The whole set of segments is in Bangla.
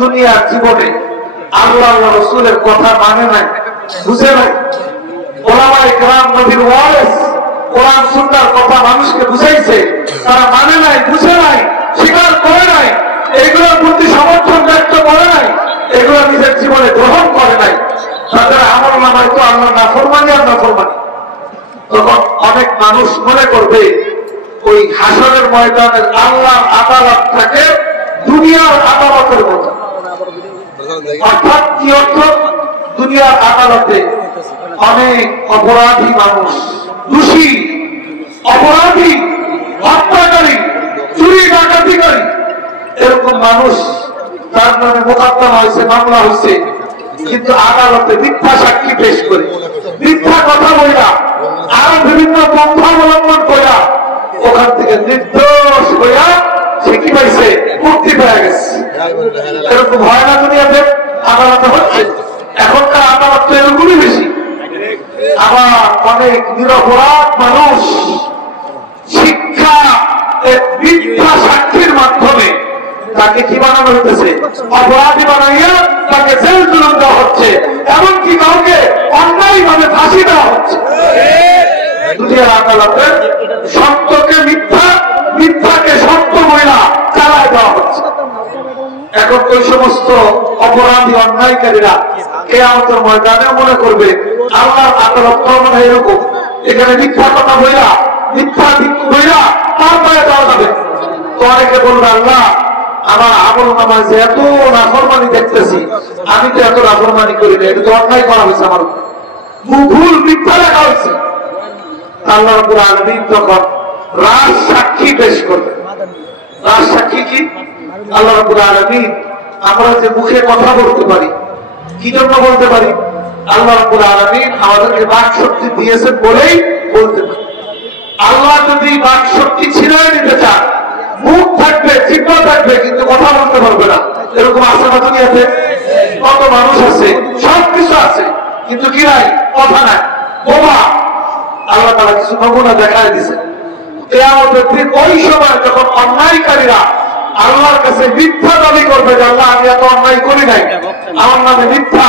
দুনিয়ার জীবনে আল্লাহ রাসূলের কথা মানে নাই, বুঝে নাই। ওলামায়ে কেরাম নবীর ওয়ারিস কোরআন সুন্নাহর কথা মানুষকে বুঝাইছে, তারা মানে নাই, বুঝে নাই, স্বীকার করে নাই, এগুলোর প্রতি সমর্থন ব্যক্ত করে নাই, এগুলো নিজের জীবনে গ্রহণ করে নাই। তাদের আমল নামায় তো আল্লাহ নাফরমানি আর নাফরমানি। তখন অনেক মানুষ মনে করবে ওই হাসরের ময়দানের আল্লাহর আদালত থাকে দুনিয়ার আদালতের মতো। অর্থাৎ কি অর্থ? দুনিয়ার আদালতে অনেক অপরাধী মানুষ, দোষী, অপরাধী, হত্যাকারী, চুরি ডাকাতিকারী, এরকম মানুষ তার নামে মোকদ্দমা হয়েছে, মামলা হয়েছে, কিন্তু আদালতে মিথ্যা সাক্ষী পেশ করে, মিথ্যা কথা বইলা, আরো বিভিন্ন পন্থা অবলম্বন কইরা ওখান থেকে নির্দোষ হইয়া সে কি পাইছে? মুক্তি পেয়ে গেছে। এরকম হয় না দুনিয়াতে? আদালতে হচ্ছে। এখনকার আদালত তো এরকমই বেশি। আবার অনেক নিরপরাধ মানুষ শিক্ষা মিথ্যা সাক্ষীর মাধ্যমে তাকে কি বানানো হইতেছে? অপরাধী বানাইয়া তাকে জেল জুলুম দেওয়া হচ্ছে, এমনকি কাউকে অন্যায় ভাবে ফাঁসি দেওয়া হচ্ছে। দুনিয়ার আদালতে সত্যকে মিথ্যা, মিথ্যাকে সত্য বইলা চালায় দেওয়া হচ্ছে। এখন ওই সমস্ত অপরাধী অন্যায়কারীরা কিয়ামতের ময়দানে মনে করবে আল্লাহর আদালত তো মনে হয় এরকম, এখানে মিথ্যা কথা বইলা, মিথ্যা দিক বইলা তার পায়ে দেওয়া যাবে। তো অনেকে বলবে আল্লাহ আমার আমল নামায় যে এত নাফরমানি দেখতেছি, আমি তো এত নাফরমানি করি না, এটা তো অন্যায় করা হয়েছে, আমার ভুল মিথ্যা লেখা হয়েছে। আল্লাহ রাব্বুল আলামিন তখন রাজ সাক্ষী পেশ করবে। রাজ সাক্ষী কি? আল্লাহ রাব্বুল আলামিন আমরা যে মুখে কথা বলতে পারি, কি জন্য বলতে পারি? আল্লাহ রাব্বুল আলামিন আমাদেরকে বাক শক্তি দিয়েছেন বলেই বলতে পারি। আল্লাহ যদি বাক শক্তি ছিনাই নিতে চান, মুখ থাকবে, জিহ্বা থাকবে, কিন্তু কথা বলতে পারবে না, এরকম আছে না দুনিয়াতে? কত মানুষ আছে, সবকিছু আছে, কিন্তু কি নাই? কথা নাই, বোমা। আল্লাহ তাআলা কিছু নমুনা দেখায় দিয়েছে। কিয়ামতের দিন ওই সময় যখন অন্যায়কারীরা আল্লাহর কাছে মিথ্যা দাবি করবে যে আল্লাহ আমি এত অন্যায় করি নাই, আমার নামে মিথ্যা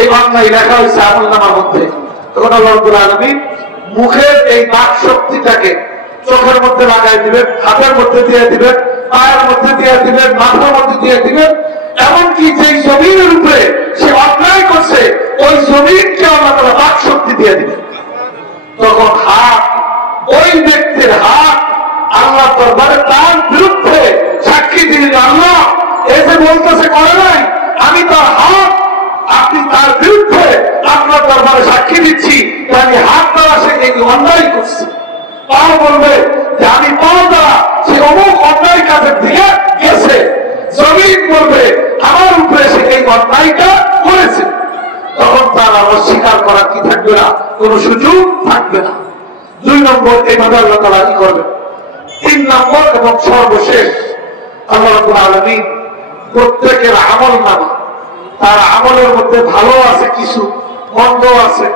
এই অন্যায় লেখা হয়েছে আমল নামার মধ্যে, তখন আল্লাহ রাব্বুল আলামিন মুখের এই বাক শক্তিটাকে চোখের মধ্যে লাগাই দিবেন, হাতের মধ্যে দিয়ে দিবেন, পায়ের মধ্যে দিয়ে দিবেন, মাথার মধ্যে দিয়ে দিবেন, এমনকি যেই জমিনের উপরে সে অন্যায় করছে ওই জমিনকে আল্লাহ তাআলা বাক শক্তি দিয়ে দিবেন। তখন হাত, ওই ব্যক্তির হাত আল্লাহ দরবারে তার বিরুদ্ধে সাক্ষী দিলেন, আল্লাহ এই যে বলতেছে করে নাই, আমি তার হাত, আপনি তার বিরুদ্ধে আপনার দরবারে সাক্ষী দিচ্ছি, আমি হাত দ্বারা সে এই অন্যায় করছে। পাও বলবে যে আমি পাও দ্বারা সে অমুক অন্যায় কাজের দিকে গেছে। জমিন বলবে আমার উপরে সে এই অন্যায়টা করেছে। তখন তার অস্বীকার করার কি থাকবে না, কোন সুযোগ থাকবে না। 2 নম্বর, এইভাবে আল্লাহ তাআলা কি করবে? 3 নম্বর এবং সর্বশেষ, আল্লাহ রাব্বুল আলামিন প্রত্যেকের আমল নামা, তার আমলের মধ্যে ভালো আছে কিছু, মন্দ আছে।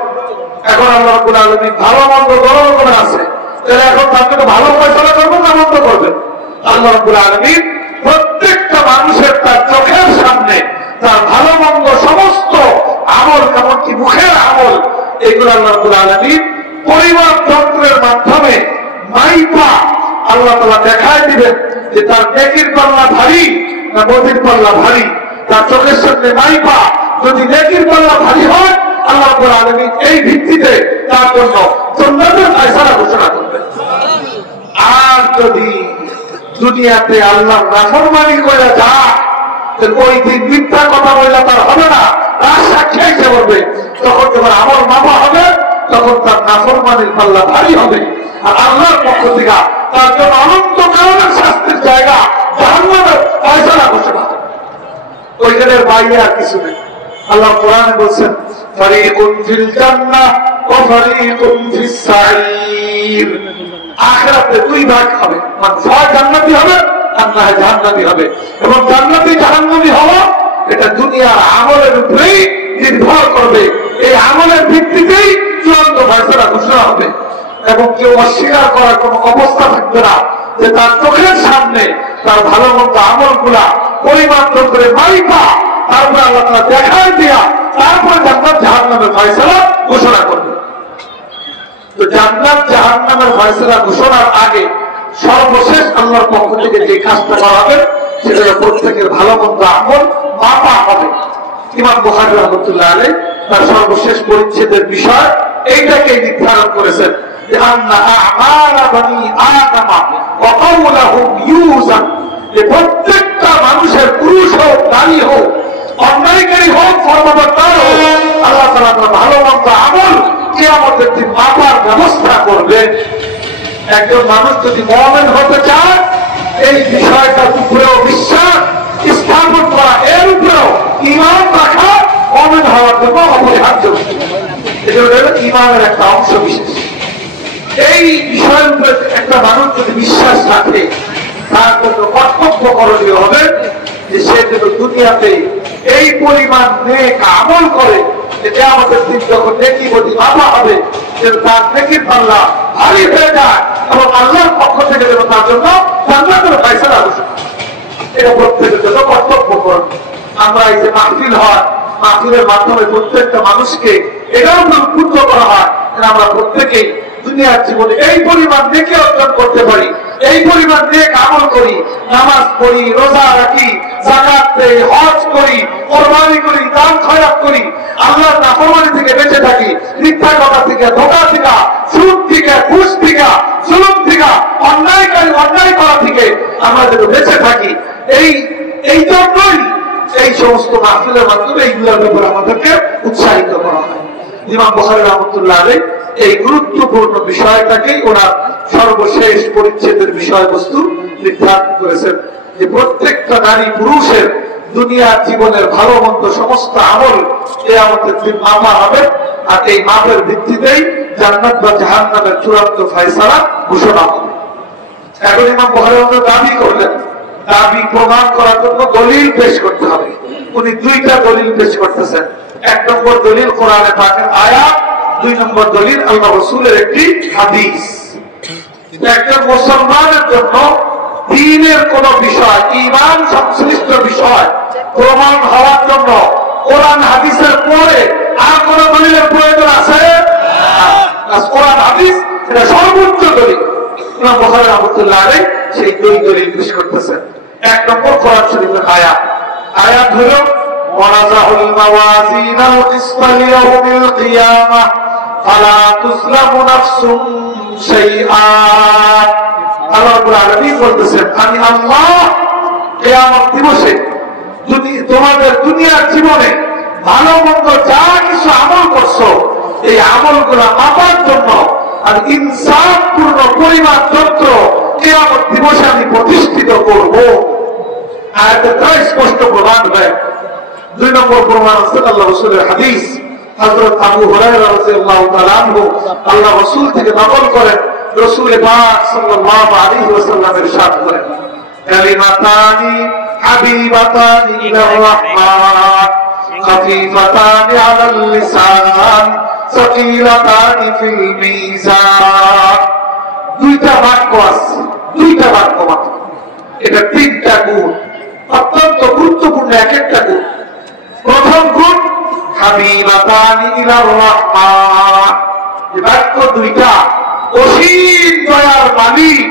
এখন আল্লাহ রাব্বুল আলামিন ভালো মন্দ বড় রকমের আছে, তাহলে এখন তাকে তো ভালো ফয়সালা করবেন না মন্দ করবেন? আল্লাহ রাব্বুল আলামিন প্রত্যেকটা মানুষের তার চোখের সামনে তার ভালো মন্দ সমস্ত আমল, এমনকি মুখের আমল, এগুলো আল্লাহ রাব্বুল আলামিন পরিমাপ যন্ত্রের মাধ্যমে মাইপা আল্লাহ তাআলা দেখায় দিবেন যে তার নেকির পাল্লা ভারী না বদির পাল্লা ভারী। তার চোখের সামনে মাইপা যদি নেকির পাল্লা ভারী হয়, আল্লাহ রাব্বুল আলামিন এই ভিত্তিতে তার জন্য জান্নাতের ফয়সালা ঘোষণা করবেন। আর যদি দুনিয়াতে আল্লাহর নাফরমানি করে যায়, তাহলে ওই দিন মিথ্যা কথা বললে তার হবে না, তার সাক্ষী এসে বলবে। তখন যখন আমল মাপা হবে, তখন তার নাফরমানির পাল্লা ভারী হবে, আর আল্লাহর পক্ষ থেকে তার জন্য অনন্তকালের শাস্তির জায়গা জাহান্নামের ফয়সালা ঘোষণা হবে। ওইখানের বাইরে আর কিছু নেই। আল্লাহ কোরআনে বলছেন ফারিকুন ফিল জান্নাহ ওয়া ফারিকুন ফিস সাঈর। আখিরাতে 2 ভাগ হবে, মানে হয় জান্নাতি হবে আর না হয় জাহান্নামী হবে। এবং জান্নাতি জাহান্নামী হওয়া এটা দুনিয়ার আমলের উপরেই নির্ভর করবে। এই আমলের ভিত্তিতেই চূড়ান্ত ফয়সালা ঘোষণা হবে। এবং কেউ অস্বীকার করার কোন অবস্থা থাকবে না যে তার চোখের সামনে তার ভালো মন্দ আমলগুলা পরিমাপ করে মাইপা তারপরে আল্লাহ তাআলা দেখায় দিয়া তারপরে জান্নাত জাহান্নামের ফয়সালা ঘোষণা করবে। তো জান্নাত জাহান্নামের ফয়সালা ঘোষণার আগে সর্বশেষ আল্লাহর পক্ষ থেকে যে কাজটা করা হবে সেটা প্রত্যেকের ভালো মন্দ আমল মাপা হবে। ইমাম বুখারী রাহমাতুল্লাহ আলাইহি তার সর্বশেষ পরিচ্ছেদের বিষয় এইটাকে নির্ধারণ করেছেন যে আন্না আ'মাল বানি আদম ওয়া কাওলাহুম ইউজান, যে প্রত্যেকটা মানুষের পুরুষ হোক নারী হোক অন্যায়কারী হোক কর্মকর্তা হোক আল্লাহ তাআলা ভালো মন্দ আমল কিয়ামতের দিন মাপার ব্যবস্থা করবেন। একজন মানুষ যদি মুমিন হতে চায় এই বিষয়টার উপরেও বিশ্বাস স্থাপন করা, এর উপরেও ঈমান রাখা মুমিন হওয়ার জন্য অপরিহার্য। এটা হলো ঈমানের একটা অংশ বিশেষ। এই বিষয়ের উপরে একটা মানুষ যদি বিশ্বাস রাখে তার জন্য কর্তব্য করণীয় হবে যে সে যদি দুনিয়াতে এই পরিমাণ নেক আমল করে যে আমাদের দিন যখন নেকি বলি মাপা হবে যেন তার নেকির পাল্লা ভারী হয়ে যায় এবং আল্লাহর পক্ষ থেকে যেন তার জন্য জান্নাতের ফয়সালা ঘোষণা। এটা প্রত্যেকের জন্য কর্তব্য করণ। আমরা এই যে মাহফিল হয়, মাহফিলের মাধ্যমে প্রত্যেকটা মানুষকে এটাও উদ্বুদ্ধ করা হয় আমরা প্রত্যেকেই দুনিয়ার জীবনে এই পরিমাণ নেকি অর্জন করতে পারি, এই পরিমাণ নেক আমল করি, নামাজ পড়ি, রোজা রাখি, যাকাত দেই, হজ করি, কুরবানি করি, দান খয়রাত করি, আল্লাহর নাফরমানি থেকে বেঁচে থাকি, মিথ্যা কথা থেকে, ধোঁকা থেকে, সুদ থেকে, ঘুষ থেকে, জুলুম থেকে, অন্যায় করা থেকে আমরা যদি বেঁচে থাকি, এই জন্যই এই সমস্ত মাহফিলের মাধ্যমে এইগুলোর ব্যাপারে আমাদেরকে উৎসাহিত করা হয়। ইমাম বুখারী রাহমাতুল্লাহ আলাইহি এই গুরুত্বপূর্ণ বিষয়টাকেই ওনার সর্বশেষ পরিচ্ছেদের বিষয়বস্তু নির্ধারণ করেছেন যে প্রত্যেকটা নারী পুরুষের দুনিয়ার জীবনের ভালো মন্দ সমস্ত আমল কিয়ামতের দিন মাপা হবে, আর এই মাপের ভিত্তিতেই জান্নাত বা জাহান্নামের চূড়ান্ত ফয়সালা ঘোষণা হবে। এখন ইমাম বুখারী দাবি করলেন, দাবি প্রমাণ করার জন্য দলিল পেশ করতে হবে। উনি দুইটা দলিল পেশ করতেছেন। এক নম্বর দলিল কোরআনে পাকের আয়াত, দুই নম্বর দলিল আল্লাহ রাসূলের একটি হাদিস। একজন মুসলমানের জন্য দ্বীনের কোন বিষয়, ঈমান সংশ্লিষ্ট বিষয় প্রমাণ হওয়ার জন্য কোরআন হাদিসের পরে আর কোন দলিলের প্রয়োজন আছে? কোরআন হাদিস এটা সর্বোচ্চ দলিল। ইমাম বুখারী রাহমাতুল্লাহ আলাইহি সেই দুই দলিল পেশ করতেছেন। এক নম্বর কোরআন শরীফের আয়াত হলো ওয়ানাযাউল মাওয়াজিনাল কিসতা লিয়াউমিল কিয়ামাহ ফালা তুযলামু নাফসুন শাইআ। আল্লাহ রাব্বুল আলামিন বলতেছেন, আমি আল্লাহ কিয়ামত দিবসে তোমাদের দুনিয়ার জীবনে ভালো মন্দ যা কিছু আমল করছো এই আমলগুলো মাপার জন্য আর ইনসাফপূর্ণ পরিমাপ যন্ত্র কিয়ামত দিবসে আমি প্রতিষ্ঠিত করব। আয়াতের দ্বারা স্পষ্ট প্রমাণ হয়। দুই নম্বর প্রমাণ হচ্ছে আল্লাহ রাসূলের হাদিস। হযরত আবু হুরায়রা রাদিয়াল্লাহু তাআলা আনহু আল্লাহ রাসূল থেকে নকল করেন, রাসূল পাক সাল্লাল্লাহু আলাইহি ওয়াসাল্লাম ইরশাদ করেন, কালিমাতানি হাবিবাতানি ইলার রাহমান খাফিফাতানি আলাল লিসান সাকিলাতানি ফিল মিজান। দুইটা বাক্য আছে, দুইটা বাক্য মাত্র। এটা তিনটা গুণ, অত্যন্ত গুরুত্বপূর্ণ এক একটা গুণ। প্রথম গুণ হাবিবাতানি ইলার রাহমান, এই বাক্য দুইটা অসীম দয়ার মালিক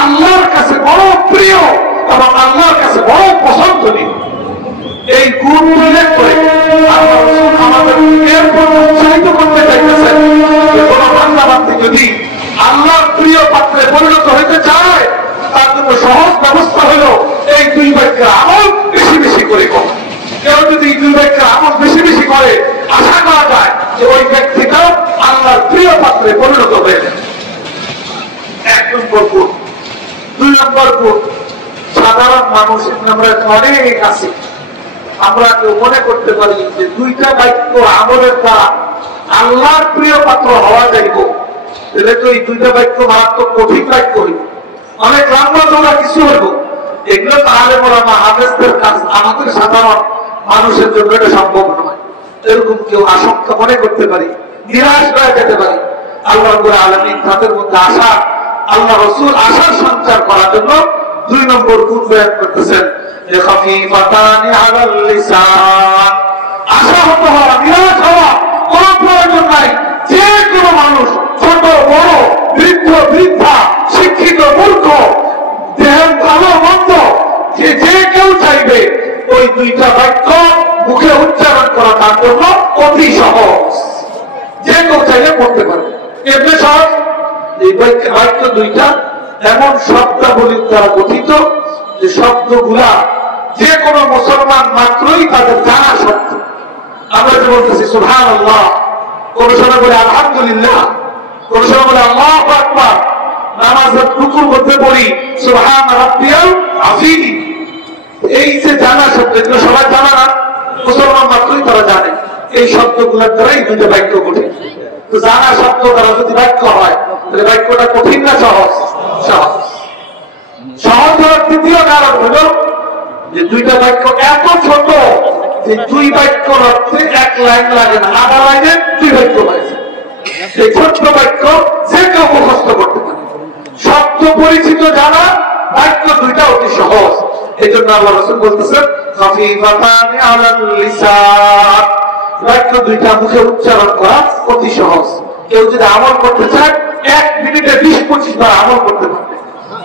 আল্লাহর কাছে বড় প্রিয় এবং আল্লাহর কাছে বড় পছন্দনীয়। এই গুণ উল্লেখ করে আল্লাহ রাসূল আমাদের এরপর উৎসাহিত করতে চাইতেছেন যে কোন বান্দা-বান্দী যদি আল্লাহর প্রিয় পাত্রে পরিণত হইতে চায় তার জন্য সহজ ব্যবস্থা হলো এই দুই বাক্যের আমল বেশি বেশি করে করা। কেউ যদি এই দুই বাক্যের আমল বেশি বেশি করে আশা করা যায় যে ওই ব্যক্তিটাও আল্লাহর প্রিয় পাত্রে পরিণত হয়ে যায়। এক নম্বর গুণ। দুই নম্বর গুণ, সাধারণ মানুষ আমরা অনেক আছি, আমরা কেউ মনে করতে পারি যে দুইটা বাক্য আমলের দ্বারা আল্লাহর প্রিয় পাত্র হওয়া যাইব, তাহলে তো এই দুইটা বাক্য মারাত্মক কঠিন বাক্য হইব, অনেক লম্বা চওড়া কিছু হইব। এগুলো তো আলেম ওলামা হাফেজদের কাজ, আমাদের সাধারণ মানুষের জন্য এটা সম্ভব নয়। এরকম কেউ আশঙ্কা মনে করতে পারি, নিরাশ হয়ে যেতে পারি। আল্লাহ রাব্বুল আলামিন তাদের মধ্যে আশা, আল্লাহ রাসূল আশার সঞ্চার করার জন্য দুই নম্বর গুণ বয়ান করতেছেন যে খাফিফাতানি আলাল লিসান, আশাহত হওয়া, নিরাশ হওয়া কোন প্রয়োজন নাই। যে কোনো মানুষ, ছোট বড়, বৃদ্ধ বৃদ্ধা, শিক্ষিত মূর্খ, দেহের ভালো মন্দ, যে কেউ চাইবে ওই দুইটা বাক্য মুখে উচ্চারণ করা তার জন্য অতি সহজ। যে কেউ চাইলে পড়তে পারবে, এমনি সহজ। এই বাক্য দুইটা এমন শব্দাবলীর দ্বারা গঠিত যে শব্দগুলা যে কোনো মুসলমান মাত্রই তাদের জানা শব্দ। আমরা যে বলতেছি সুবহানাল্লাহ, কোন সময় বলে আলহামদুলিল্লাহ, কোন সময় বলে আল্লাহু আকবার, নামাজের রুকুর মধ্যে পড়ি সুবহান রাব্বিয়াল আযীম। এই যে জানা শব্দ, এগুলো সবাই জানা না, মুসলমান মাত্রই তারা জানে। এই শব্দগুলোর দ্বারাই দুটো বাক্য গঠিত। তো জানা শব্দ দ্বারা যদি বাক্য হয় তাহলে বাক্যটা কঠিন না সহজ? সহজ। সহজ হওয়ার তৃতীয় কারণ হলো যে দুইটা বাক্য এত ছোট যে দুই বাক্য অর্থে এক লাইন লাগে না, আধা লাইনে দুই বাক্য হয়েছে। এই ছোট্ট বাক্য যে কেউ মুখস্থ করতে পারে। শব্দ পরিচিত জানা বাক্য দুইটা অতি সহজ। এই জন্য আল্লাহ রাসূল বলতেছেন খাফিফাতানি আলাল লিসান, বাক্য দুইটা মুখে উচ্চারণ করা অতি সহজ। কেউ যদি আমল করতে চায় 1 মিনিটে 20-25 বার আমল করতে পারবে।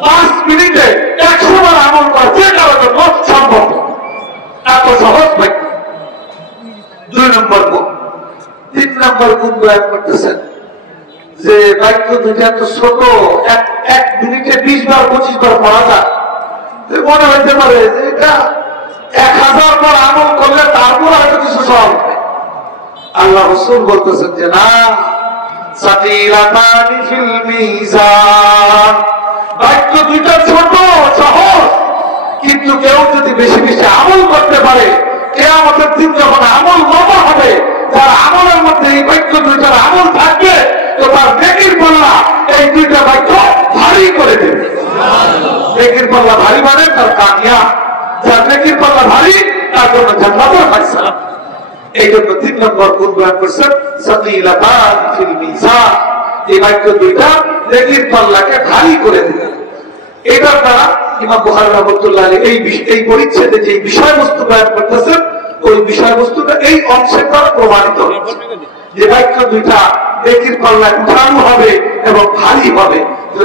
5 মিনিটে 100 বার আমল করা যে কারোর জন্য সম্ভব। এত সহজ বাক্য। 2 নম্বর গুণ। 3 নম্বর গুণ বয়ান করতেছেন যে বাক্য দুইটা এত ছোট, 1 মিনিটে 20 বার 25 বার পড়া যায়। মনে হইতে পারে যে এটা 1000 বার আমল করলে তারপর হয়তো কিছু সহজ হবে। আল্লাহ রাসূল বলতেছেন যে না, সাকিলাতানি ফিল মিজান, বাক্য দুইটা ছোট সহজ, কিন্তু কেউ যদি বেশি বেশি আমল করতে পারে, কিয়ামতের দিন যখন আমল মজা হবে, যার আমলের মধ্যে এই বাক্য দুইটার আমল থাকবে, তো তার নেকির পাল্লা এই দুইটা বাক্য ভারী করে দেবে। নেকির পাল্লা ভারী মানে তার কামিয়াব, যার নেকির পাল্লা ভারী তার জন্য জান্নাতের ফায়সালা। এই জন্য 3 নম্বর গুণ বয়ান করছেন সাকিলাতান ফিল মিজান, এই বাক্য দুইটা নেকির পাল্লাকে ভারী করে দেবে। এটার দ্বারা ইমাম বুখারী রাহমাতুল্লাহ আলাইহি এই পরিচ্ছেদে যে বিষয়বস্তু বয়ান করতেছেন, ওই বিষয়বস্তুটা এই অংশের দ্বারা প্রমাণিত হচ্ছে যে বাক্য দুইটা নেকির পাল্লায় উঠানো হবে এবং ভারী হবে।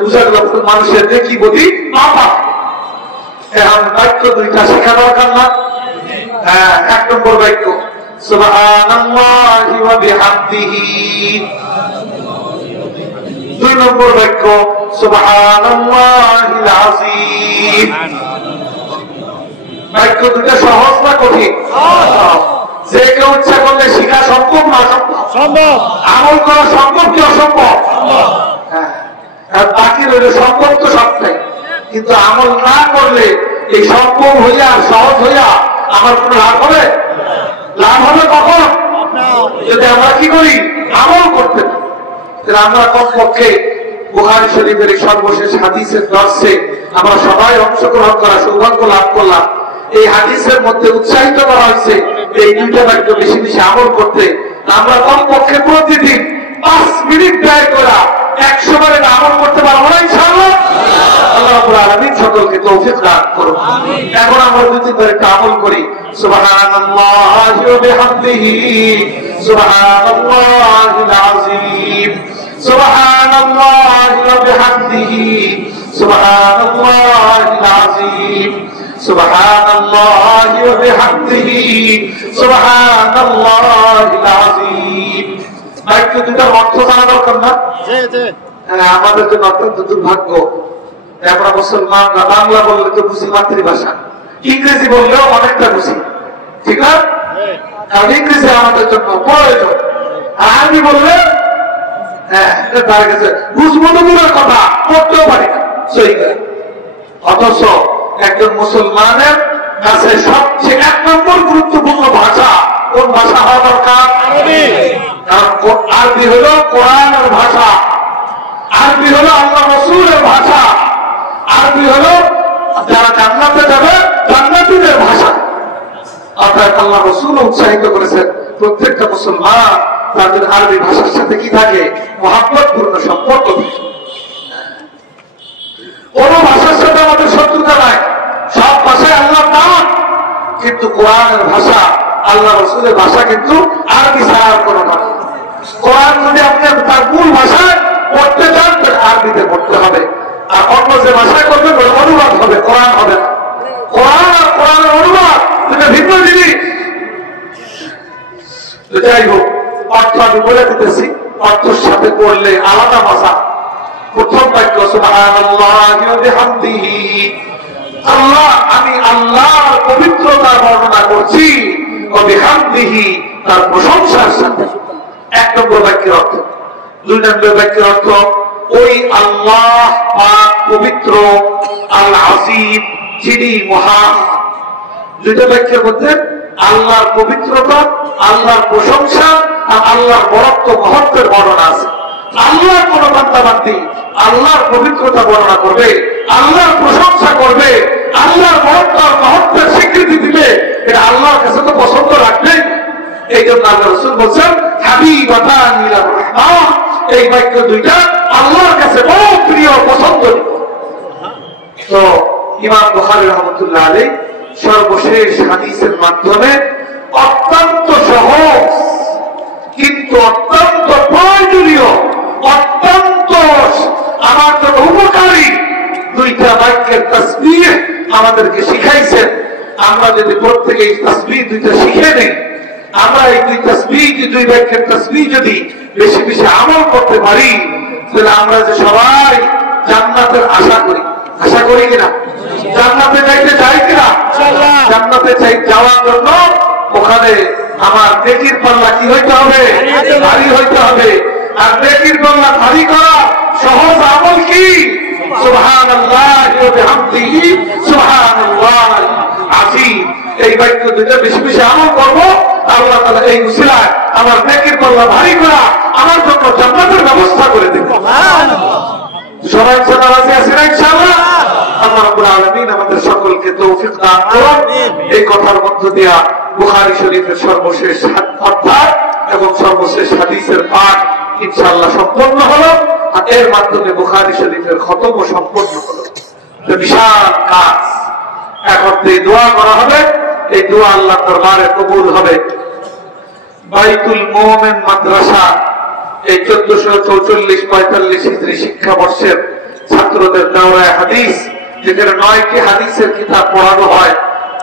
বুঝা গেল মানুষের নেকি বলি পাপা। এখন বাক্য দুইটা শেখা দরকার না? হ্যাঁ, 1 নম্বর বাক্য সুবহানাল্লাহি ওয়া বিহামদিহি, 2 নম্বর বাক্য সুবহানাল্লাহিল আযীম। বাক্য দুটো সহজ না কঠিন? যে কেউ ইচ্ছা করলে শিখা সম্ভব না সম্ভব, আমল করা সম্ভব কি অসম্ভব? হ্যাঁ, বাকি রইল সম্ভব তো সবটাই, কিন্তু আমল না করলে এই সম্ভব হইয়া সহজ হইয়া আমার কোন লাভ হবে? লাভ হবে কখন? যদি আমরা কি করি? আমল করতে পারি। আমরা কমপক্ষে বুখারী শরীফের সর্বশেষ হাদিসের দর্শে আমরা সবাই অংশগ্রহণ করা সৌভাগ্য লাভ করলাম। এই হাদিসের মধ্যে উৎসাহিত করা হয়েছে এই দুইটা বাক্য বেশি বেশি আমল করতে। আমরা কমপক্ষে প্রতিদিন 5 মিনিট ব্যয় করা 100 বারে আমল করতে পারবো না ইনশাআল্লাহ? আল্লাহ রাব্বুল আলামিন সকলকে তৌফিক দান করুন। এখন আমরা 2-3 বার আমল করি। সুবহানাল্লাহি ওয়া বিহামদিহি, সুবহানাল্লাহিল আযীম, সুবহানাল্লাহি ওয়া বিহামদিহি, সুবহানাল্লাহিল আযীম, সুবহানাল্লাহি ওয়া বিহামদিহি, সুবহানাল্লাহিল আযীম। বাক্য দুটার অর্থ জানা দরকার না? আমাদের জন্য অত্যন্ত দুর্ভাগ্য, আমরা মুসলমান বাংলা বললে তো বুঝি মাতৃভাষা, ইংরেজি বললেও অনেকটা বুঝি, ঠিক না? কারণ ইংরেজি আমাদের জন্য প্রয়োজন। আরবি বললে হ্যাঁ তার কাছে বুঝবো তো দূরের কথা, পড়তেও পারি না। অথচ একজন মুসলমানের কাছে সবচেয়ে 1 নম্বর গুরুত্বপূর্ণ ভাষা কোন ভাষা হওয়া দরকার? কারণ আরবি হলো কোরআনের ভাষা, আরবি হলো আল্লাহ রাসূলের ভাষা, আরবি হলো যারা জান্নাতে যাবে জান্নাতীদের ভাষা। অর্থাৎ আল্লাহ রাসূল উৎসাহিত করেছেন প্রত্যেকটা মুসলমান তাদের আরবি ভাষার সাথে কি থাকে? মহব্বতপূর্ণ সম্পর্ক থাকে। কোন ভাষার সাথে আমাদের শত্রুতা নাই, সব ভাষায় আল্লাহ দাওয়াত কোরআনের ভাষা, আল্লাহ রসুলের ভাষা কিন্তু আরবি ছাড়া আর কোনো না। কোরআন যদি আপনি তার মূল ভাষায় পড়তে চান তাহলে আরবিতে পড়তে হবে, আর অন্য যে ভাষায় করবেন অনুবাদ হবে, কোরআন হবে না। কোরআন আর কোরআনের অনুবাদ দুটো ভিন্ন জিনিস। যাই হোক, অর্থ আমি বলে দিতেছি, অর্থের সাথে করলে আলাদা ভাষা। প্রথম বাক্য সুবহানাল্লাহি ওয়া বিহামদিহি, আল্লাহ, আমি আল্লাহর পবিত্রতা বর্ণনা করছি, ওয়া বিহামদিহি, তার প্রশংসার সাথে। এক নম্বর বাক্যের অর্থ। দুই নম্বর বাক্যের অর্থ, ওই আল্লাহ পাক পবিত্র, আল আসিফ, যিনি মহান। দুইটা বাক্যের মধ্যে আল্লাহর পবিত্রতা, আল্লাহর প্রশংসা আর আল্লাহর বরত্ব মহত্বের বর্ণনা আছে। আল্লাহর কোন বান্দাবান্দি আল্লাহর পবিত্রতা বর্ণনা করবে, আল্লাহর প্রশংসা করবে, আল্লাহর বরত্ব আর মহত্বের স্বীকৃতি দিবে, এটা আল্লাহর কাছে তো পছন্দ রাখবেন। এই জন্য আল্লাহ রাসূল বলছেন হাবিবাতান ইলার রহমান, এই বাক্য দুইটা আল্লাহর কাছে বড় প্রিয়, পছন্দ। তো ইমাম বুখারী রাহমাতুল্লাহ আলাইহি সর্বশেষ হাদিসের মাধ্যমে অত্যন্ত সহজ কিন্তু অত্যন্ত প্রয়োজনীয়, অত্যন্ত আমার জন্য উপকারী দুইটা বাক্যের তাসবিহ আমাদেরকে শিখাইছেন। আমরা যদি প্রত্যেকে এই তাসবিহ দুইটা শিখে নেই, আমরা এই দুই তাসবিহ, দুই বাক্যের তাসবিহ যদি বেশি বেশি আমল করতে পারি, তাহলে আমরা যে সবাই জান্নাতের আশা করি, আশা করি কিনা? জান্নাতে যাইতে চাই কিনা? জান্নাতে চাই যাওয়ার জন্য ওখানে আমার নেকির পাল্লা কি হইতে হবে? ভারী হইতে হবে। আর নেকির পাল্লা ভারী করা সহজ আমল কি? সুবহানাল্লাহি ওয়া বিহামদিহি সুবহানাল্লাহিল আযীম। এই বাক্য দুটো বেশি বেশি আমল করব, আল্লাহ তাআলা এই উসিলায় আমার নেকির পাল্লা ভারী করা আমার জন্য জান্নাতের ব্যবস্থা করে দেবেন। সুবহানাল্লাহ। সবাই রাজি আছেন ইনশাআল্লাহ? আল্লাহ রাব্বুল আলামিন আমাদের সকলকে তৌফিক দান করুন। এই কথার মধ্য দিয়া বুখারী শরীফের সর্বশেষ অধ্যায় এবং সর্বশেষ হাদিসের পাঠ ইনশাআল্লাহ সম্পন্ন হলো, আর এর মাধ্যমে বুখারী শরীফের খতমও সম্পন্ন হলো। বিশাল কাজ। এখন এই দোয়া করা হবে, এই দোয়া আল্লাহর দরবারে কবুল হবে। বাইতুল মুমিন মাদ্রাসা এই 1444-45 হিজরি শিক্ষাবর্ষের ছাত্রদের দাওরায়ে হাদিস, যেখানে 9টি হাদিসের কিতাব পড়ানো হয়,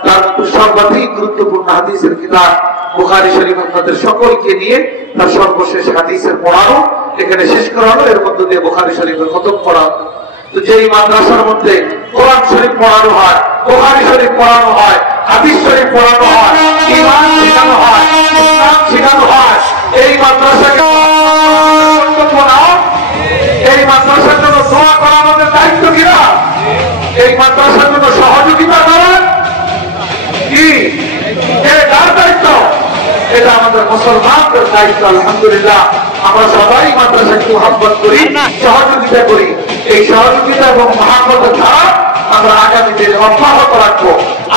তার মধ্যে সর্বাধিক গুরুত্বপূর্ণ হাদিসের কিতাব বুখারী শরীফ, আপনাদের সকলকে নিয়ে তার সর্বশেষ হাদিসের পড়ানো এখানে শেষ করা হলো। এর মধ্য দিয়ে বুখারী শরীফের খতম করা হলো। তো যেই মাদ্রাসার মধ্যে কোরআন শরীফ পড়ানো হয়, বুখারী শরীফ পড়ানো হয়, হাদিস শরীফ পড়ানো হয়, ঈমান শেখানো হয়, ইসলাম শেখানো হয়, এই মাদ্রাসাকে এই মাদ্রাসার জন্য দোয়া করা আমাদের দায়িত্ব কিনা? এই মাদ্রাসার জন্য সহযোগিতা করেন কি? কার দায়িত্ব? এটা আমাদের মুসলমানদের দায়িত্ব। আলহামদুলিল্লাহ, আমরা সবাই মাদ্রাসাকে মহব্বত করি, সহযোগিতা করি। এই সহযোগিতা এবং মহব্বতের দ্বারা আমরা আগামী দিনে অব্যাহত রাখবো,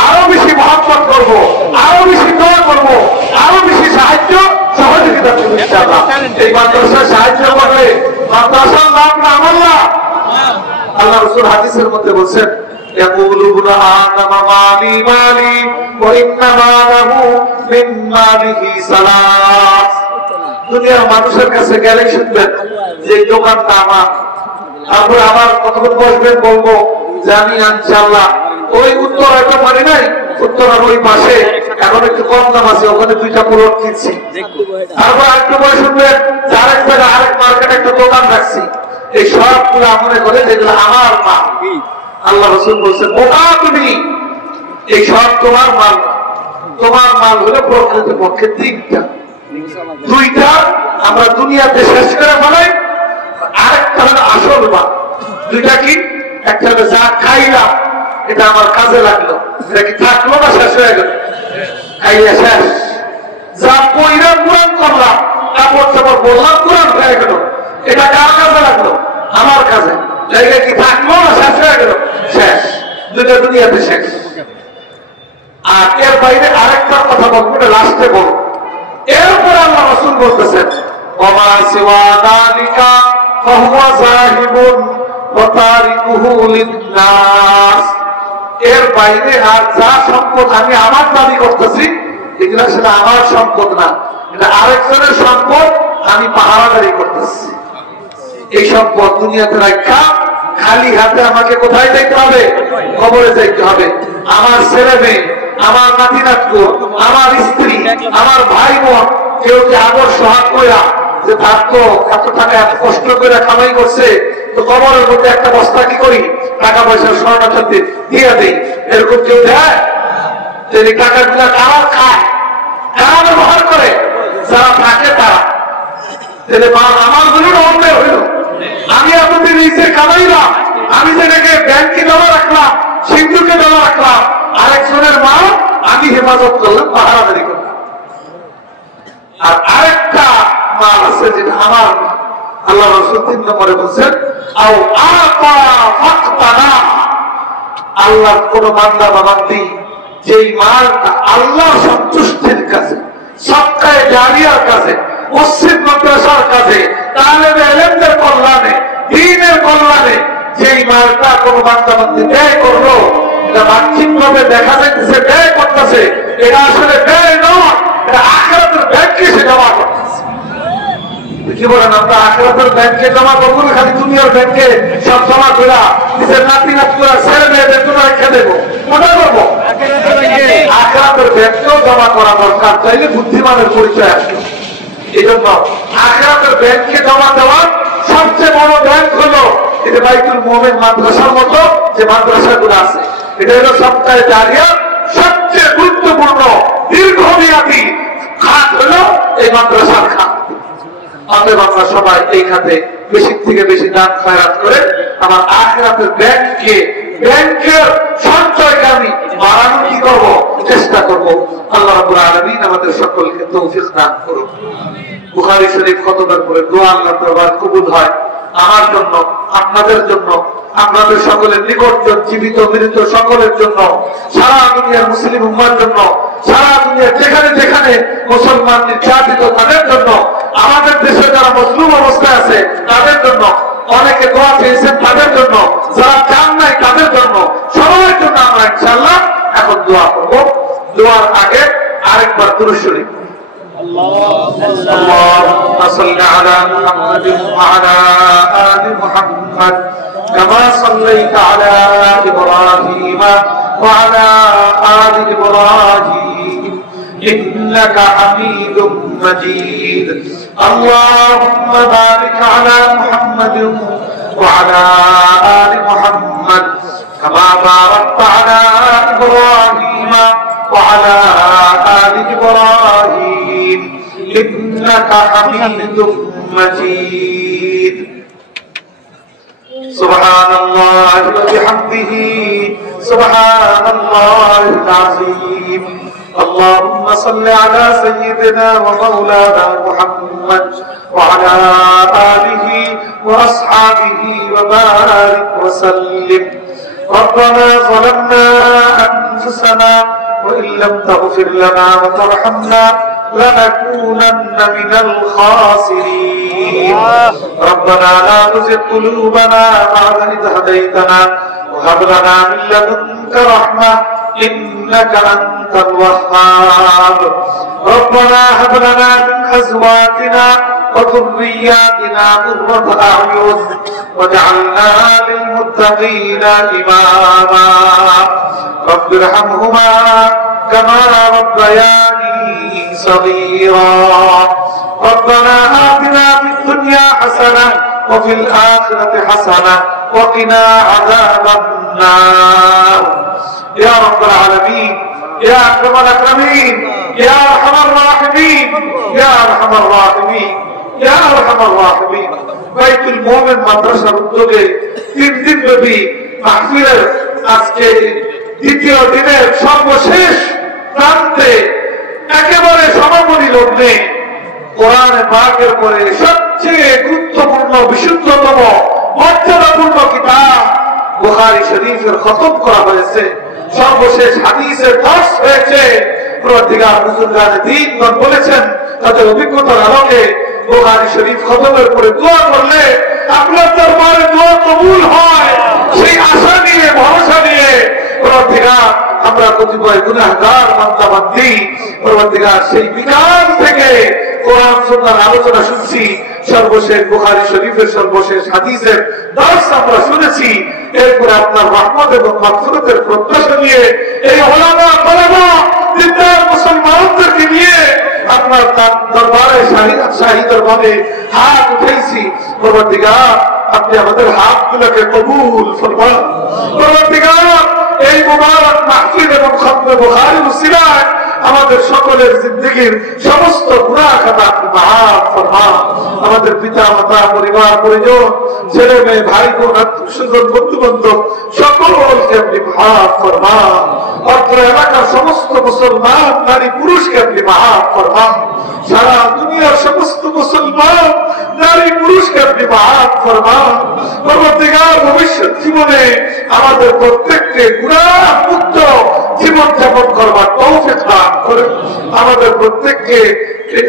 আরো বেশি মহব্বত করবো, আরো বেশি দোয়া করবো, আরো বেশি সাহায্য সহযোগিতা করবো ইনশাআল্লাহ। এই মাদ্রাসার সাহায্য করবে, মাদ্রাসার নাম নাম আল্লাহ। আল্লাহ রাসূল হাদিসের মধ্যে বলছেন ইয়াকুলু ইবনু আদম মালি মালি ওয়া ইন্নামা লাহু মিন মালিহি সালাস। দুনিয়ার মানুষের কাছে গেলেই শুনবেন যে দোকানটা আমার, তারপর আবার কতক্ষণ বসবেন, বলবো জানি ইনশাআল্লাহ ওই উত্তর একটা পারি নাই, উত্তরের ওই পাশে এখন একটু কম দাম আছে, ওখানে 2টা প্লট কিনছি। তারপর একটু বয়স শুনবেন যে আরেক জায়গায় আরেক মার্কেটে একটা দোকান রাখছি। এই সবগুলো মনে করে যেগুলো আমার মাল। আল্লাহ রাসূল বলছেন বোকা তুমি, এই সব তোমার মাল না। তোমার মাল হলো প্রকৃতপক্ষে 3টা। 2টা আমরা দুনিয়াতে শেষ করে ফেলাই, আরেকটা হলো আসল মাল। 2টা কি? একটা হলো যা খাইলাম, এটা আমার কাজে লাগলো, এটা কি থাকলো না শেষ হয়ে গেল? খাইয়া শেষ। যা পয়রা পুরাণ করলাম, কাপড় চাপড় বললাম, পুরাণ হয়ে গেল, এটা কার কাজে লাগলো? আমার কাজে। জায়গা কি থাকলো না শেষ হয়ে গেল? শেষ। 2টা দুনিয়াতে শেষ। আর এর বাইরে আরেকটা কথা বলবো, এটা লাস্টে বলবো। এরপর আল্লাহ রাসূল বলতেছেন ওমা সিওয়া যালিকা ফাহুয়া যাহিবুন ওয়া তারিকুহু লিন-নাস। এর বাইরে আর যা সম্পদ আমি আমার দাবি করতেছি এগুলা সেটা আমার সম্পদ না, এটা আরেকজনের সম্পদ, আমি পাহারাদারি করতেছি। এই সম্পদ দুনিয়াতে রাখা খালি হাতে আমাকে কোথায় যাইতে হবে? কবরে যাইতে হবে। আমার ছেলে মেয়ে, আমার নাতি নাতু, আমার স্ত্রী, আমার ভাই বোন কেউ যে আদর্শ হাত কইরা যে তার তো এত টাকা এত কষ্ট করে কামাই করছে, তো কবরের মধ্যে একটা বস্তা কি করি টাকা পয়সার স্বর্ণ চাঁদি দিয়ে দেই, এরকম কেউ দেয়? এই টাকাগুলা কারা খায়, কারা ব্যবহার করে? যারা থাকে তারা। তাহলে আমার জন্য অন্যায় হইল, আমি এতদিন নিজে কামাইলাম, আমি যেটাকে ব্যাংকে জমা রাখলাম, সিন্ধুকে জমা রাখলাম, আরেকজনের মাল আমি হেফাজত করলাম, পাহারাদারি করলাম। আর আরেকটা মাল আছে যেটা আমার, আল্লাহ রাসূল 3 নম্বরে বলছেন, আও আতা ফাকতানা, আল্লাহর কোন বান্দা বা বান্দি যেই মালটা আল্লাহর সন্তুষ্টির কাছে, সদকায়ে জারিয়ার কাছে, মসজিদ মাদ্রাসার কাছে, তালেবে ইলমের কল্যাণে, দ্বীনের কল্যাণে যেই মালটা কোন বান্দা বান্দি ব্যয় করলো, এটা বাহ্যিকভাবে দেখা যাইতেছে ব্যয় করতেছে, এটা আসলে ব্যয় নয়, এটা আখিরাতের ব্যাংকে সে জমা করতেছে। কি বলেন, আমরা আখিরাতের ব্যাংকে জমা করবো না খালি দুনিয়ার ব্যাংকে সব জমা করে নিজের নাতি নাতকুরা ছেলে মেয়েদের জন্য রেখে দেবো, ওটা করবো? আখিরাতের ব্যাংকেও জমা করা দরকার, চাইলে বুদ্ধিমানের পরিচয় আসবে। এই জন্য আখিরাতের ব্যাংকে জমা দেওয়ার সবচেয়ে বড় ব্যাংক হলো এটা বাইতুল মুমিন মাদ্রাসার মতো যে মাদ্রাসাগুলো আছে, এটা হলো সদকায়ে জারিয়া সবচেয়ে গুরুত্বপূর্ণ দীর্ঘমেয়াদী খাত হলো এই মাদ্রাসার খাত। অতএব আমরা সবাই এই খাতে বেশি থেকে বেশি দান খয়রাত করে আমার আখিরাতের ব্যাংককে, ব্যাংকের সঞ্চয়কে আমি বাড়ানোর কি করব, চেষ্টা করব। আল্লাহ রাব্বুল আলামিন আমাদের সকলকে তৌফিক দান করুন। বুখারী শরীফ খতমের পরে দোয়া আল্লাহর দরবারে কবুল হয় আমার জন্য, আপনাদের জন্য, আপনাদের সকলের নিকটজন জীবিত মৃত সকলের জন্য, সারা দুনিয়ার মুসলিম উম্মার জন্য, সারা দুনিয়ার যেখানে যেখানে মুসলমান নির্যাতিত তাদের জন্য, আমাদের দেশে যারা মজলুম অবস্থায় আছে তাদের জন্য, অনেকে দোয়া চেয়েছেন তাদের জন্য, যারা চান নাই তাদের জন্য, সবার জন্য আমরা ইনশাআল্লাহ এখন দোয়া করব। দোয়ার আগে আরেকবার দুরূদ শরীফ, اللهم صل على محمد وعلى آل محمد كما صليت على إبراهيم وعلى آل إبراهيم إنك حميد مجيد اللهم بارك على محمد وعلى آل محمد كما باركت على إبراهيم وعلى آل إبراهيم إنك حميد مجيد سبحان الله وبحمده سبحان الله العظيم اللهم صل على سيدنا ومولانا محمد وعلى آله وأصحابه وبارك وسلم ربنا ظلمنا أنفسنا وإن لم تغفر لنا وترحمنا لنكونن من الخاسرين ربنا لا تزغ قلوبنا بعد إذ هديتنا وهب لنا من لدنك رحمة إنك أنت الوهاب ربنا هب لنا من أزواجنا وذرياتنا قرة أعين واجعلنا للمتقين إماما رب ارحمهما كما ربياني صغيرا ربنا آتنا في الدنيا حسنة وفي الآخرة حسنة وقنا عذاب النار يا رب العالمين يا أكرم الأكرمين يا أرحم الراحمين يا أرحم الراحمين يا أرحم الراحمين বাইতুল মুমিন মাদ্রাসার উদ্যোগে 3 দিন ব্যাপী মাহফিলের আজকে দ্বিতীয় দিনের সর্বশেষ প্রান্তে একেবারে সমাপনী লগ্নে কোরআন পাকের পরে সবচেয়ে গুরুত্বপূর্ণ বিশুদ্ধতম মর্যাদাপূর্ণ কিতাব বুখারী শরীফের খতম করা হয়েছে সর্বশেষ হাদিসের দর্শ হয়েছে প্রতিগার বুজুর্গানে দ্বীনগণ বলেছেন তাদের অভিজ্ঞতার আলোকে বুখারী শরীফ খতমের পরে দোয়া করলে আপনার দরবারে দোয়া কবুল হয় সেই আশা নিয়ে ভরসা নিয়ে পরবর্তীকার আমরা কতিপয় গুনাহগার বান্দা বান্দি পরবর্তীকার সেই বিকাশ থেকে কোরআন সুন্নাহর আলোচনা শুনছি, সর্বশেষ বুখারী শরীফের সর্বশেষ হাদিসের দর্শ আমরা শুনেছি। এরপরে আপনার রহমত এবং মাগফিরাতের প্রত্যাশা নিয়ে এই ওলামা ওলামা দিনদার মুসলমানদেরকে নিয়ে আপনার দরবারে শাহী দরবারে হাত উঠেছি। পরবর্তীকার আপনি আমাদের হাতগুলোকে কবুল ফরমান। পরবর্তীকার এই মুবারক মাহফিল এবং খতমে বুখারী উসিলায় আমাদের সকলের জিন্দেগীর সমস্ত গুনাহ খাতা আপনি মাফ ফরমান। আমাদের পিতা মাতা পরিবার পরিজন ছেলে মেয়ে ভাই বোন আত্মীয় বন্ধু বান্ধব সকলকে আপনি মাফ ফরমান। অত্র এলাকার সমস্ত মুসলমান নারী পুরুষকে আপনি মাফ ফরমান। সারা দুনিয়ার সমস্ত মুসলমান নারী পুরুষকে আপনি মাফ ফরমান। পরবর্তীকার ভবিষ্যৎ জীবনে আমাদের প্রত্যেককে গুনাহ মুক্ত জীবন যাপন করবার তৌফিক দান করেন। আমাদের প্রত্যেককে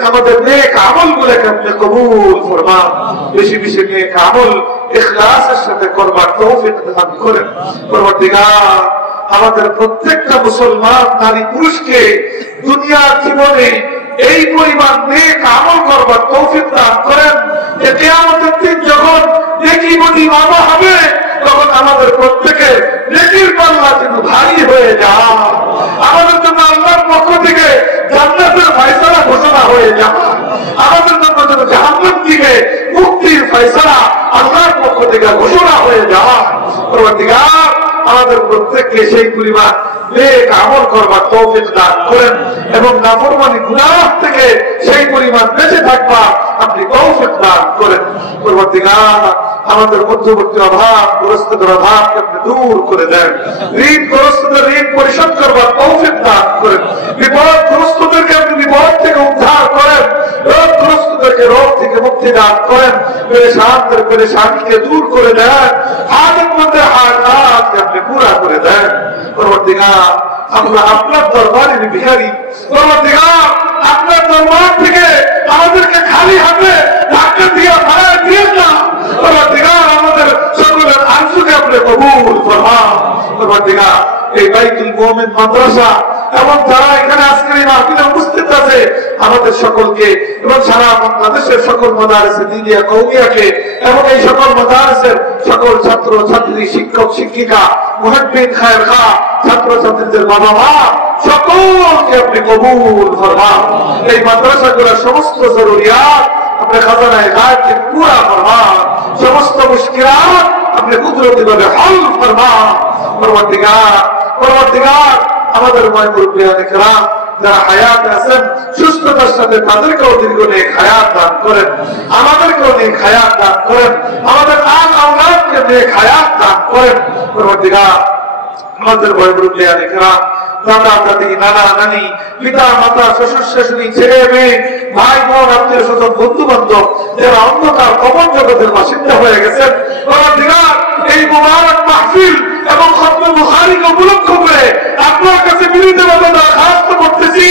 আমাদের নেক আমলগুলোকে আপনি কবুল ফরমান। বেশি বেশি নেক আমল ইখলাসের সাথে করবার তৌফিক দান করেন। পরবর্তীকার আমাদের প্রত্যেকটা মুসলমান নারী পুরুষকে দুনিয়ার জীবনে এই পরিমাণ নেক আমল করবার তৌফিক দান করেন যে কিয়ামতের দিন যখন নেকি বনি মামা হবে তখন আমাদের প্রত্যেকের নেকির পাল্লা যেন ভারী হয়ে যায়। আমাদের জন্য আল্লাহর পক্ষ থেকে জান্নাতের ফয়সালা ঘোষণা হয়ে যায়। আমাদের জন্য যেন জাহান্নাম থেকে মুক্তির ফয়সালা আল্লাহর পক্ষ থেকে ঘোষণা হয়ে যায়। পরবর্তীকার আমাদের প্রত্যেককে সেই পরিমাণ নেক আমল করবার তৌফিক দান করেন এবং নাফরমানি গুনাহ থেকে সেই পরিমাণ বেঁচে থাকবার আপনি তৌফিক দান করেন। পরবর্তীকার আমাদের মধ্যবর্তী অভাব গ্রস্তদের অভাবকে আপনি দূর করে দেন। ঋণ গ্রস্তদের ঋণ পরিশোধ করবার তৌফিক দান করেন। বিপদ গ্রস্তদেরকে আপনি বিপদ থেকে উদ্ধার করেন। রোগগ্রস্তদেরকে রোগ থেকে মুক্তি দান করেন। পেরেশানদের পেরেশানিকে দূর করে দেন। হাজতমন্দের হাজতকে আপনি পুরা করে দেন। পরবর্তীকার আমরা আপনার দরবারের ভিখারি। পরবর্তীকার আপনার দরবার থেকে আমাদেরকে খালি হাতে ধাক্কা দিয়ে ভাড়া দিয়ে না। পরবর্তীকার আমাদের সকলের আরজুকে আপনি কবুল ফরমান। পরবর্তীকার এই বাইতুল মুমিন মাদ্রাসা এবং যারা এখানে আজকের এই মাহফিলে উপস্থিত আছে আমাদের সকলকে এবং সারা বাংলাদেশের সকল মাদারিসে দিনিয়া কওমিয়াকে এবং এই সকল মাদারিসের সকল ছাত্র ছাত্রী শিক্ষক শিক্ষিকা মুহাদ্দিস খায়রখা ছাত্র ছাত্রীদের বাবা মা সকলকে আপনি কবুল ফরমান। এই মাদ্রাসাগুলোর সমস্ত জরুরিয়াত আপনি খাজানায়ে গায়ব থেকে পুরা ফরমান। সমস্ত মুশকিলাত আপনি কুদরতিভাবে হল ফরমান। পরবর্তীকার আমাদের মুরব্বিয়ান ইকরাম যারা হায়াতে আছেন সুস্থতার সাথে তাদেরকেও দীর্ঘ নেক হায়াত দান করেন। আমাদেরকেও নেক হায়াত দান করেন। আমাদের আওলাদকে নেক হায়াত দান করেন। পরবর্তীকার আমাদের মুরব্বিয়ান ইকরাম দাদা দাদি নানা নানি পিতা মাতা শ্বশুর শাশুড়ি ছেলে মেয়ে ভাই বোন আত্মীয় স্বজন বন্ধু বান্ধব যারা অন্ধকার কবর জগতের বাসিন্দা হয়ে গেছেন এই মুবারক মাহফিল এবং খতমে বুখারীকে উপলক্ষ করে আপনার কাছে বিনীতভাবে দরখাস্ত করতেছি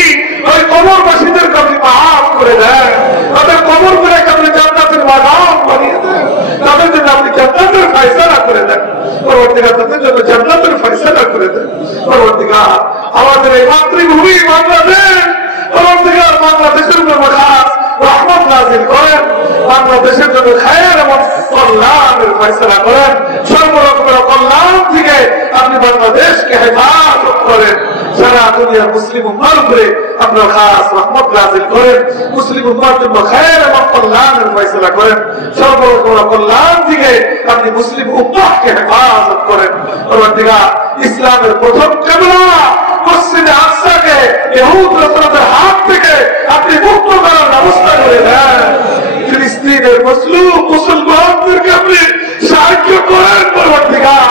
ওই কবরবাসীদেরকে আপনি মাফ করে দেন। তাদের কবর করে আপনি জান্নাতের বাগান বানিয়ে দেন। তাদের জন্য আপনি জান্নাতের ফয়সালা করে দেন। পরবর্তীকার তাদের জন্য জান্নাতের ফয়সালা করে দেন। পরবর্তীকার আমাদের এই মাতৃভূমি বাংলাদেশ পরবর্তীকার বাংলাদেশের জন্য খাস রহমত নাযিল করেন। বাংলাদেশের জন্য খায়ের এবং কল্যাণের ফয়সালা করেন। সর্বরকমের কল্যাণ থেকে আপনি বাংলাদেশকে হেফাজত করেন। সারা দুনিয়ার মুসলিম উম্মার উপরে আপনার খাস রহমত নাযিল করেন। মুসলিম উম্মার জন্য খায়ের এবং কল্যাণের ফয়সালা করেন। সর্বরকমের কল্যাণ থেকে আপনি মুসলিম উম্মাহকে হেফাজত করেন। পরবর্তীকার ইসলামের প্রথম কিবলা মসজিদে আকসাকে ইহুদ রাসূলদের হাত থেকে আপনি মুক্ত করার ব্যবস্থা করে দেন। ফিলিস্তিনের মুসলমানদেরকে আপনি সাহায্য করেন। পরবর্তীকার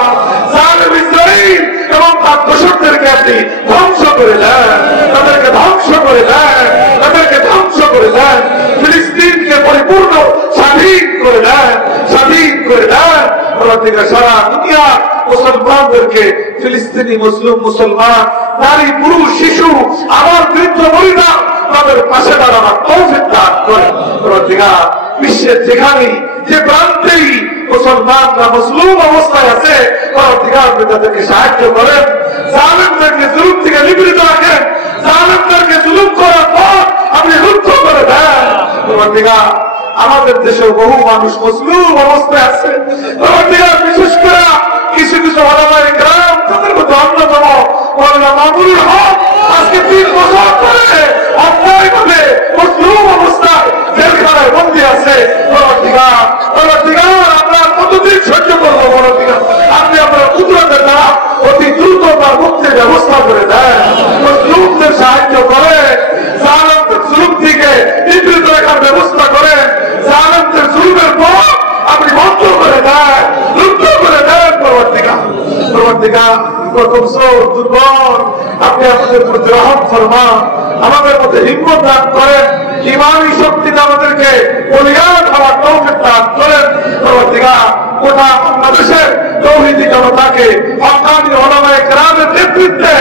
জালেম ইসরাইল এবং তার দোসরদেরকে আপনি ধ্বংস করে দেন। তাদেরকে ধ্বংস করে দেন। তাদেরকে ধ্বংস করে দেন। ফিলিস্তিনকে পরিপূর্ণ স্বাধীন করে দেন। স্বাধীন করে দেন। পরবর্তীকার সারা দুনিয়া মুসলমানদেরকে ফিলিস্তিনি মুসলমান নারী পুরুষ শিশু আমার বৃদ্ধ মহিলা তাদের পাশে দাঁড়ানোর তৌফিক দান করেন। পরবর্তীকার বিশ্বের যেখানেই যে প্রান্তেই মুসলমানরা মুসলিম অবস্থায় আছে পরবর্তীকার তাদেরকে সাহায্য করেন। জালেমদেরকে জুলুম থেকে নিবৃত রাখেন, জালেমদেরকে জুলুম করার পর আপনি রুদ্ধ করে দেন। আমাদের দেশে বহু মানুষ মজলুম অবস্থায় আছে, বিশেষ করে কিছু কিছু ওলামায়ে কেরাম, তাদের মধ্যে অন্যতম মাওলানা মামুনুল হক আজকে 3 বছর ধরে অন্যায়ভাবে মজলুম অবস্থায় জেলখানায় বন্দী আছে। আমরা কতদিন সহ্য করবো? আপনি আপনার কুদরতের দ্বারা অতি দ্রুত তার মুক্তির ব্যবস্থা করে দেন, মজলুমদের সাহায্য করেন, জালেমদের জুলুম থেকে নিবৃত রাখার ব্যবস্থা করেন, জালেমদের জুলুমের পর আপনি বন্ধ করে দেন, রুদ্ধ করে দেন। দুর্বল আপনি আমাদের প্রতি রহম ফরমান, আমাদের মধ্যে হিম্মত দান করেন, ইমানি শক্তিতে আমাদেরকে বলিয়ান হওয়ার তৌফিক দান করেন। গোটা বাংলাদেশের তৌহিদি জনতাকে হক্কানি উলামায়ে কেরামের নেতৃত্বে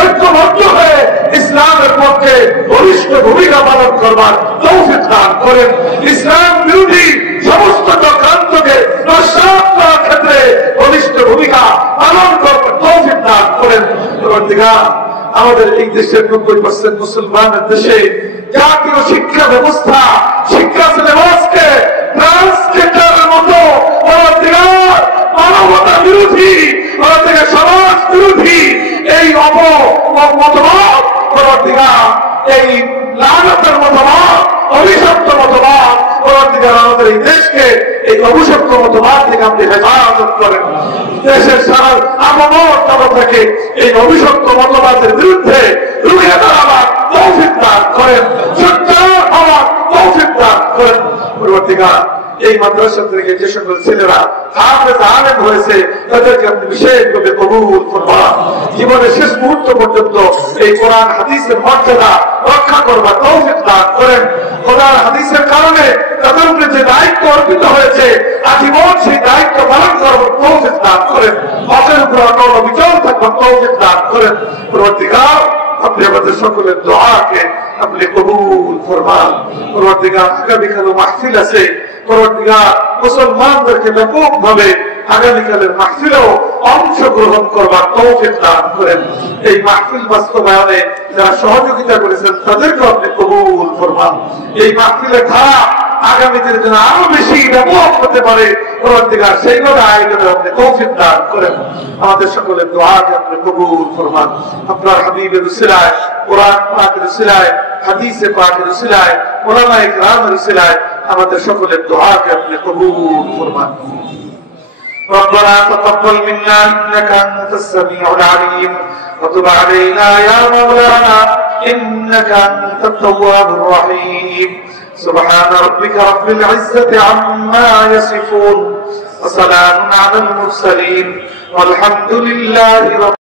ঐক্যবদ্ধ হয়ে ইসলামের পক্ষে বলিষ্ঠ ভূমিকা পালন করবার তৌফিক দান করেন। ইসলাম বিরোধী সমস্ত চক্রান্তকে নস্যাৎ করার ক্ষেত্রে বলিষ্ঠ ভূমিকা পালন করবার তৌফিক দান করেন। আমাদের এই দেশের 90% মুসলমানের দেশে জাতীয় শিক্ষা ব্যবস্থা, শিক্ষা সিলেবাসকে ট্রান্সজেন্ডারের মতো মানবতা বিরোধী, সমাজ বিরোধী এই মতবাদ, এই লানতের মতবাদ, অভিশপ্ত মতবাদ, আমাদের এই দেশকে এই অভিশপ্ত মতবাদ থেকে আপনি হেফাজত করেন। দেশের সারা আমমত জনতাকে এই অভিশপ্ত মতবাদের বিরুদ্ধে রুখে দাঁড়াবার তৌফিক দান করেন, সোচ্চার হওয়ার তৌফিক দান করেন। পরবর্তীকাল এই মাদ্রাসা থেকে যে সকল ছেলেরা হাফেজ আলেম হয়েছে তাদেরকে আপনি বিশেষভাবে কবুল ফরমান, জীবনের শেষ মুহূর্ত পর্যন্ত এই কোরআন হাদিসের মর্যাদা রক্ষা করবার তৌফিক দান করেন। কোরআন হাদিসের কারণে তাদের উপরে যে দায়িত্ব অর্পিত হয়েছে আজীবন সেই দায়িত্ব পালন করবার তৌফিক দান করেন, হকের উপর অটল অবিচল থাকবার তৌফিক দান করেন। পরবর্তীকাল আপনি আমাদের সকলের দোয়াকে আপনি কবুল ফরমান। পরবর্তীকাল আগামীকাল মাহফিল আছে, পরবর্তীকাল মুসলমানদেরকে ব্যাপকভাবে আগামীকালের মাহফিলেও অংশগ্রহণ করবার তৌফিক দান করেন। এই মাহফিল বাস্তবায়নে যারা সহযোগিতা করেছেন তাদেরকে আপনি কবুল ফরমান। এই মাহফিলের ধারা আগামীদের জন্য আরো বেশি ব্যাপক হতে পারে, পরবর্তীকাল সেইভাবে আয়োজনে আপনি তৌফিক দান করেন। আমাদের সকলের দোয়াকে আপনি কবুল ফরমান। আপনার হাবিবের উসিলায়, কোরআন পাকের উসিলায়, হাদিসে পাকের উসিলায়, উলামায়ে কেরামের উসিলায় আমাদের সকলের দোয়াকে আপনি কবুল ফরমান। ربنا تقبل منا إنك أنت السميع العليم وتب علينا يا مولانا إنك أنت التواب الرحيم سبحان ربك رب العزة عما يصفون وسلام على المرسلين والحمد لله رب